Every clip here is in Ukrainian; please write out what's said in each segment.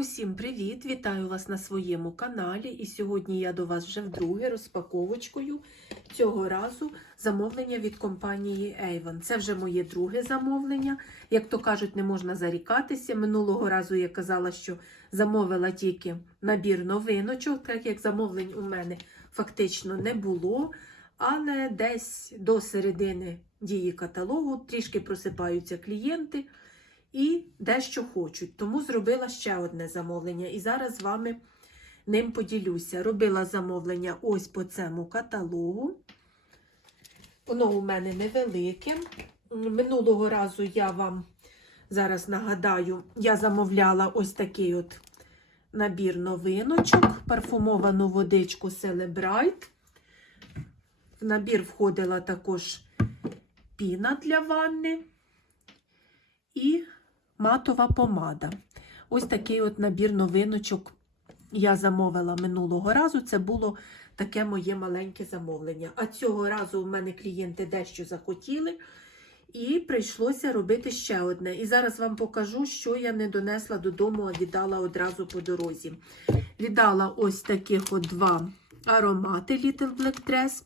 Усім привіт! Вітаю вас на своєму каналі. І сьогодні я до вас вже вдруге розпаковочкою. Цього разу замовлення від компанії Avon. Це вже моє друге замовлення. Як то кажуть, не можна зарікатися. Минулого разу я казала, що замовила тільки набір новиночок, так як замовлень у мене фактично не було. Але десь до середини дії каталогу трішки просипаються клієнти і дещо хочуть. Тому зробила ще одне замовлення. І зараз з вами ним поділюся. Робила замовлення ось по цьому каталогу. Воно у мене невелике. Минулого разу я вам зараз нагадаю, я замовляла ось такий от набір новиночок, парфумовану водичку Celebrite. В набір входила також піна для ванни матова помада. Ось такий от набір новиночок я замовила минулого разу. Це було таке моє маленьке замовлення. А цього разу у мене клієнти дещо захотіли, і прийшлося робити ще одне. І зараз вам покажу, що я не донесла додому, а віддала одразу по дорозі. Віддала ось таких от два аромати Little Black Dress.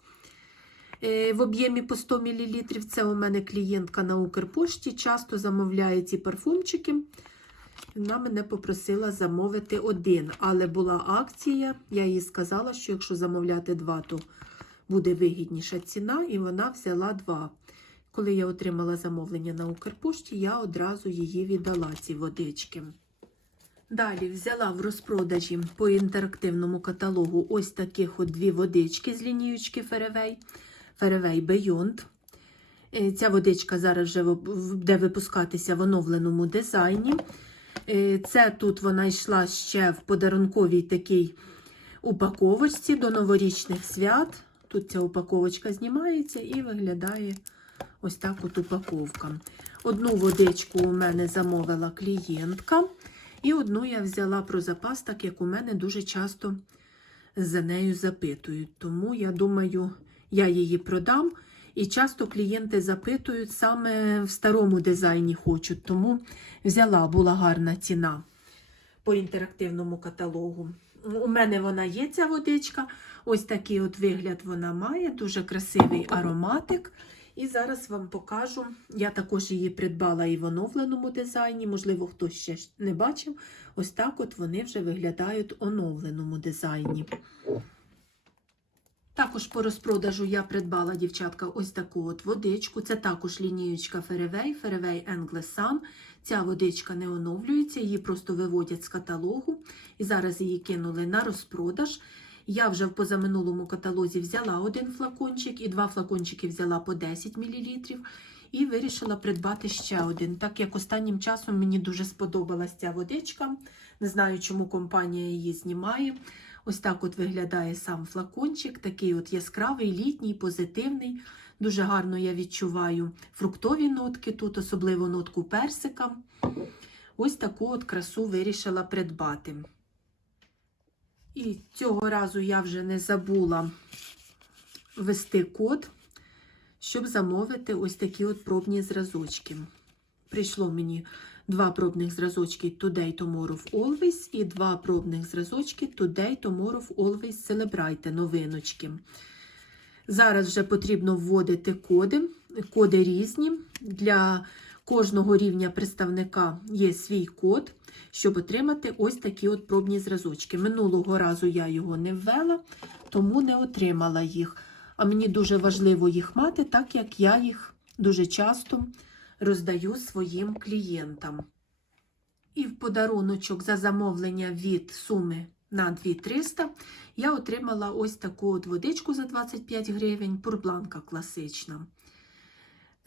Е, в об'ємі по 100 мл. Це у мене клієнтка на Укрпошті, часто замовляє ці парфумчики. Вона мене попросила замовити один, але була акція. Я їй сказала, що якщо замовляти два, то буде вигідніша ціна, і вона взяла два. Коли я отримала замовлення на Укрпошті, я одразу її віддала, ці водички. Далі взяла в розпродажі по інтерактивному каталогу ось таких от дві водички з лінієчки Феревей. Феревей. Е, Ця водичка зараз вже буде випускатися в оновленому дизайні. Е, Це тут вона йшла ще в подарунковій такій упаковочці до новорічних свят. Тут ця упаковочка знімається і виглядає ось так от упаковка. Одну водичку у мене замовила клієнтка. І одну я взяла про запас, так як у мене дуже часто за нею запитують. Тому я думаю, я її продам. І часто клієнти запитують, саме в старому дизайні хочуть, тому взяла, була гарна ціна по інтерактивному каталогу. У мене вона є, ця водичка. Ось такий от вигляд вона має, дуже красивий ароматик. І зараз вам покажу. Я також її придбала і в оновленому дизайні, можливо, хтось ще не бачив. Ось так от вони вже виглядають в оновленому дизайні. Також по розпродажу я придбала, дівчатка, ось таку от водичку. Це також лінієчка Феревей, Феревей Енглесан. Ця водичка не оновлюється, її просто виводять з каталогу. І зараз її кинули на розпродаж. Я вже в позаминулому каталозі взяла один флакончик і два флакончики взяла по 10 мл. І вирішила придбати ще один. Так як останнім часом мені дуже сподобалася ця водичка. Не знаю, чому компанія її знімає. Ось так от виглядає сам флакончик, такий от яскравий, літній, позитивний. Дуже гарно я відчуваю фруктові нотки, тут особливо нотку персика. Ось таку от красу вирішила придбати. І цього разу я вже не забула ввести код, щоб замовити ось такі от пробні зразочки. Прийшло мені два пробних зразочки Today, Tomorrow, Always і два пробних зразочки Today, Tomorrow, Always Celebrate новиночки. Зараз вже потрібно вводити коди. Коди різні. Для кожного рівня представника є свій код, щоб отримати ось такі от пробні зразочки. Минулого разу я його не ввела, тому не отримала їх. А мені дуже важливо їх мати, так як я їх дуже часто роздаю своїм клієнтам. І в подаруночок за замовлення від суми на 2300 я отримала ось таку от водичку за 25 гривень, пурбланка класична.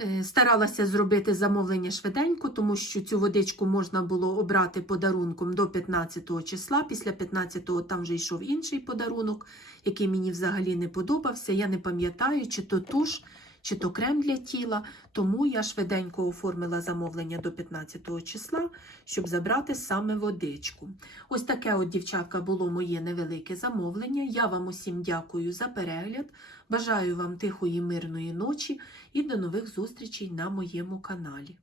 Е, Старалася зробити замовлення швиденько, тому що цю водичку можна було обрати подарунком до 15 числа. Після 15-го там вже йшов інший подарунок, який мені взагалі не подобався. Я не пам'ятаю, чи то туш, чи то крем для тіла. Тому я швиденько оформила замовлення до 15 числа, щоб забрати саме водичку. Ось таке, от, дівчатка, було моє невелике замовлення. Я вам усім дякую за перегляд. Бажаю вам тихої, мирної ночі і до нових зустрічей на моєму каналі.